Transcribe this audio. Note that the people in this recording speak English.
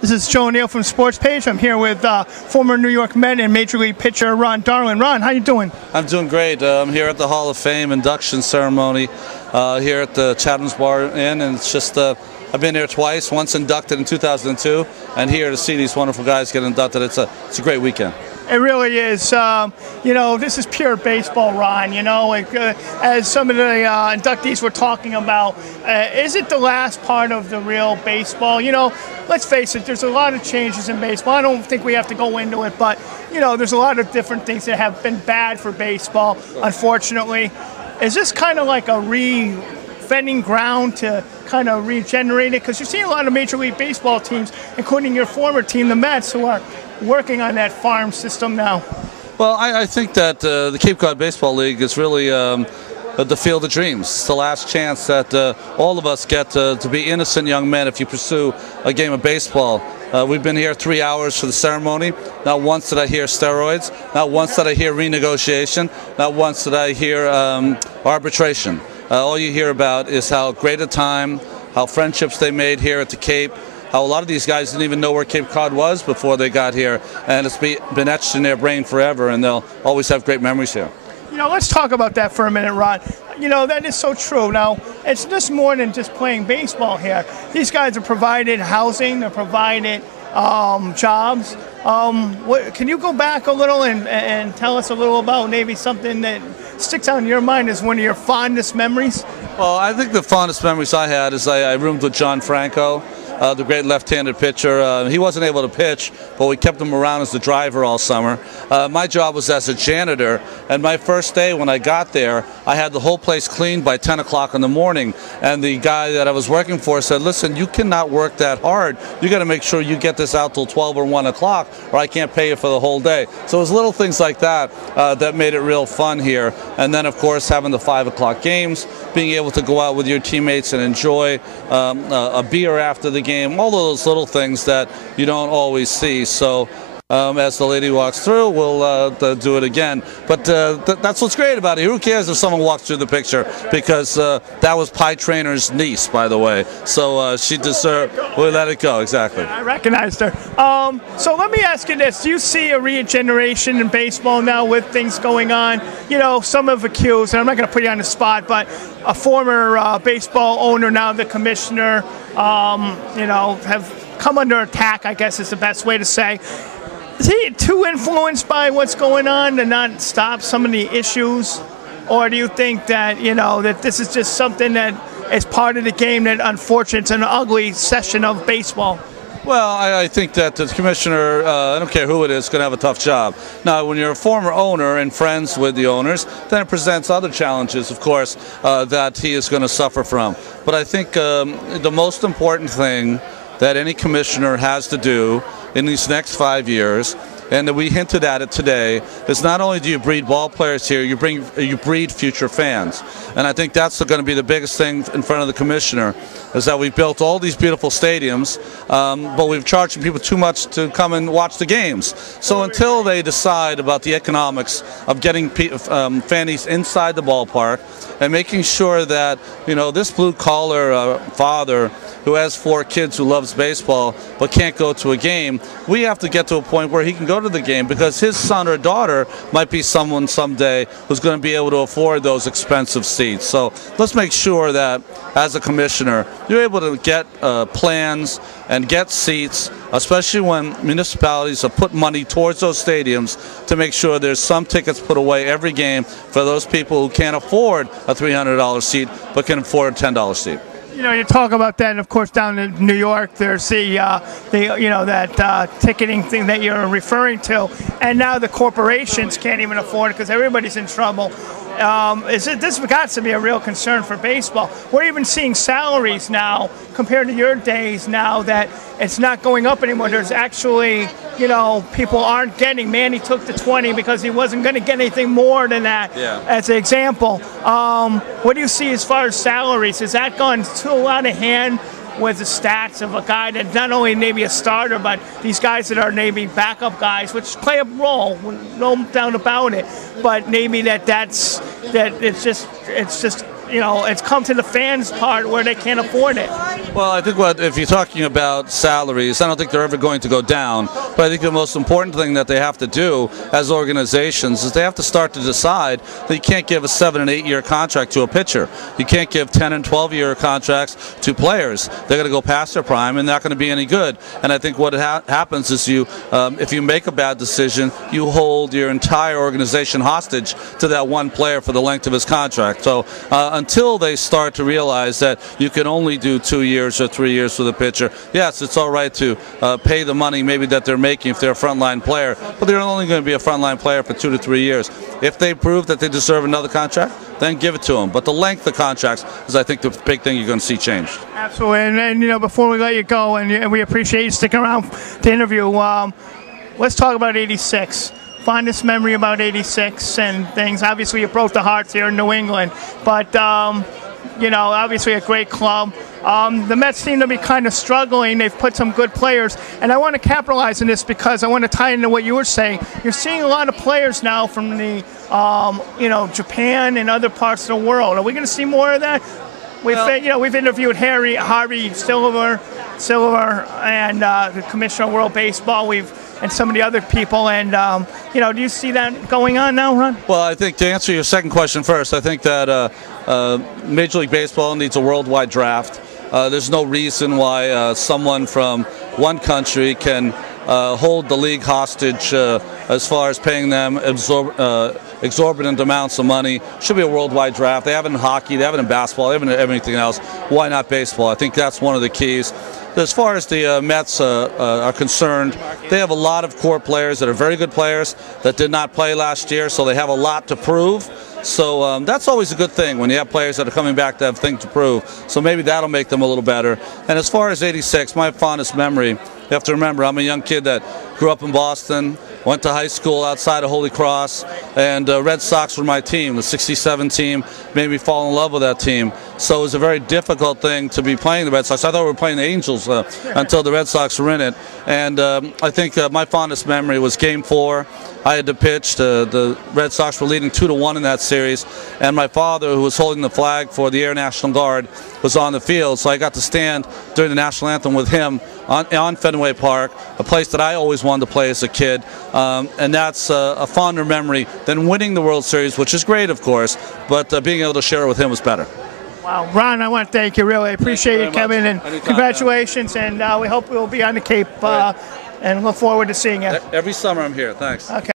This is Joe O'Neill from SPwJO. I'm here with former New York Met and Major League pitcher Ron Darling. Ron, how you doing? I'm doing great. I'm here at the Hall of Fame induction ceremony here at the Chatham's Bar Inn, and it's just I've been here twice. Once inducted in 2002, and here to see these wonderful guys get inducted. It's a great weekend. It really is. You know, this is pure baseball, Ron. You know, as some of the inductees were talking about, is it the last part of the real baseball? You know, let's face it, there's a lot of changes in baseball. I don't think we have to go into it, but, you know, there's a lot of different things that have been bad for baseball, unfortunately. Is this kind of like a defending ground to kind of regenerate it? Because you're seeing a lot of Major League Baseball teams, including your former team, the Mets, who are working on that farm system now. Well, I think that the Cape Cod Baseball League is really the field of dreams. It's the last chance that all of us get to be innocent young men if you pursue a game of baseball. We've been here 3 hours for the ceremony. Not once did I hear steroids. Not once did I hear renegotiation. Not once did I hear arbitration. All you hear about is how great a time, how friendships they made here at the Cape, how a lot of these guys didn't even know where Cape Cod was before they got here, and it's been etched in their brain forever, and they'll always have great memories here. You know, let's talk about that for a minute, Ron. You know, that is so true. Now, it's just more than just playing baseball here. These guys are provided housing, they're provided jobs. Can you go back a little and tell us a little about maybe something that sticks out in your mind as one of your fondest memories? Well, I think the fondest memories I had is I roomed with John Franco, the great left-handed pitcher. He wasn't able to pitch, but we kept him around as the driver all summer. My job was as a janitor, and my first day when I got there, I had the whole place cleaned by 10 o'clock in the morning, and the guy that I was working for said, listen, you cannot work that hard. You got to make sure you get this out till 12 or 1 o'clock, or I can't pay you for the whole day. So it was little things like that that made it real fun here. And then, of course, having the 5 o'clock games, being able to go out with your teammates and enjoy a beer after the game, all of those little things that you don't always see. So as the lady walks through, we'll do it again. But that's what's great about it. Who cares if someone walks through the picture? Because that was Pie Trainer's niece, by the way. So she deserved, we'll let it go, exactly. I recognized her. So let me ask you this. Do you see a regeneration in baseball now with things going on? You know, some have accused, and I'm not going to put you on the spot, but a former baseball owner, now the commissioner, you know, have come under attack, I guess is the best way to say. Is he too influenced by what's going on to not stop some of the issues? Or do you think that, you know, that this is just something that is part of the game that, unfortunately, it's an ugly session of baseball? Well, I think that the commissioner, I don't care who it is, going to have a tough job. Now, when you're a former owner and friends with the owners, then it presents other challenges, of course, that he is going to suffer from. But I think the most important thing that any commissioner has to do in these next 5 years, and that we hinted at it today, is not only do you breed ball players here, you breed future fans. And I think that's going to be the biggest thing in front of the commissioner, is that we've built all these beautiful stadiums, but we've charged people too much to come and watch the games. So until they decide about the economics of getting fannies inside the ballpark and making sure that, you know, this blue-collar father who has 4 kids who loves baseball but can't go to a game, we have to get to a point where he can go to the game, because his son or daughter might be someone someday who's going to be able to afford those expensive seats. So let's make sure that as a commissioner, you're able to get plans and get seats, especially when municipalities have put money towards those stadiums, to make sure there's some tickets put away every game for those people who can't afford a $300 seat but can afford a $10 seat. You know, you talk about that, and of course, down in New York, there's the you know, that ticketing thing that you're referring to, and now the corporations can't even afford it because everybody's in trouble. This has got to be a real concern for baseball. We're even seeing salaries now compared to your days now that it's not going up anymore. There's actually, you know, people aren't getting. Manny took the 20 because he wasn't going to get anything more than that. Yeah. As an example, what do you see as far as salaries? Has that gone too out of hand with the stats of a guy that not only maybe a starter, but these guys that are maybe backup guys, which play a role, no doubt about it. But maybe it's just it's come to the fans' part where they can't afford it. Well, I think if you're talking about salaries, I don't think they're ever going to go down. But I think the most important thing that they have to do as organizations is they have to start to decide that you can't give a 7- and 8-year contract to a pitcher. You can't give 10- and 12-year contracts to players. They're going to go past their prime and not going to be any good. And I think what happens is if you make a bad decision, you hold your entire organization hostage to that one player for the length of his contract. So until they start to realize that you can only do 2 years or 3 years for the pitcher, yes, it's all right to pay the money maybe that they're making if they're a frontline player, but they're only going to be a frontline player for 2 to 3 years. If they prove that they deserve another contract, then give it to them. But the length of contracts is, I think, the big thing you're going to see change. Absolutely. And before we let you go, and we appreciate you sticking around to interview, let's talk about '86. Fondest memory about '86 and things. Obviously, you broke the hearts here in New England, but obviously a great club. The Mets seem to be kind of struggling. They've put some good players, and I want to capitalize on this because I want to tie into what you were saying. You're seeing a lot of players now from the, Japan and other parts of the world. Are we going to see more of that? We've interviewed Harvey Silver, and the Commissioner of World Baseball. And some of the other people, and do you see that going on now, Ron? Well, I think to answer your second question first, I think that Major League Baseball needs a worldwide draft. There's no reason why someone from one country can hold the league hostage as far as paying them exorbitant amounts of money. Should be a worldwide draft. They have it in hockey, they have it in basketball, they have it in everything else. Why not baseball? I think that's one of the keys. As far as the Mets are concerned, they have a lot of core players that are very good players that did not play last year, so they have a lot to prove. So that's always a good thing when you have players that are coming back to have things to prove. So maybe that'll make them a little better. And as far as '86, my fondest memory, you have to remember I'm a young kid that grew up in Boston, went to high school outside of Holy Cross, and Red Sox were my team. The '67 team made me fall in love with that team. So it was a very difficult thing to be playing the Red Sox. I thought we were playing the Angels until the Red Sox were in it. And I think my fondest memory was Game 4. I had to pitch. The Red Sox were leading 2-1 in that series, and my father, who was holding the flag for the Air National Guard, was on the field. So I got to stand during the national anthem with him on Fenway Park, a place that I always wanted to play as a kid. And that's a fonder memory than winning the World Series, which is great, of course, but being able to share it with him was better. Wow, Ron, I want to thank you. Really appreciate you coming, and congratulations. And we hope we'll be on the Cape and look forward to seeing you. Every summer I'm here. Thanks. Okay.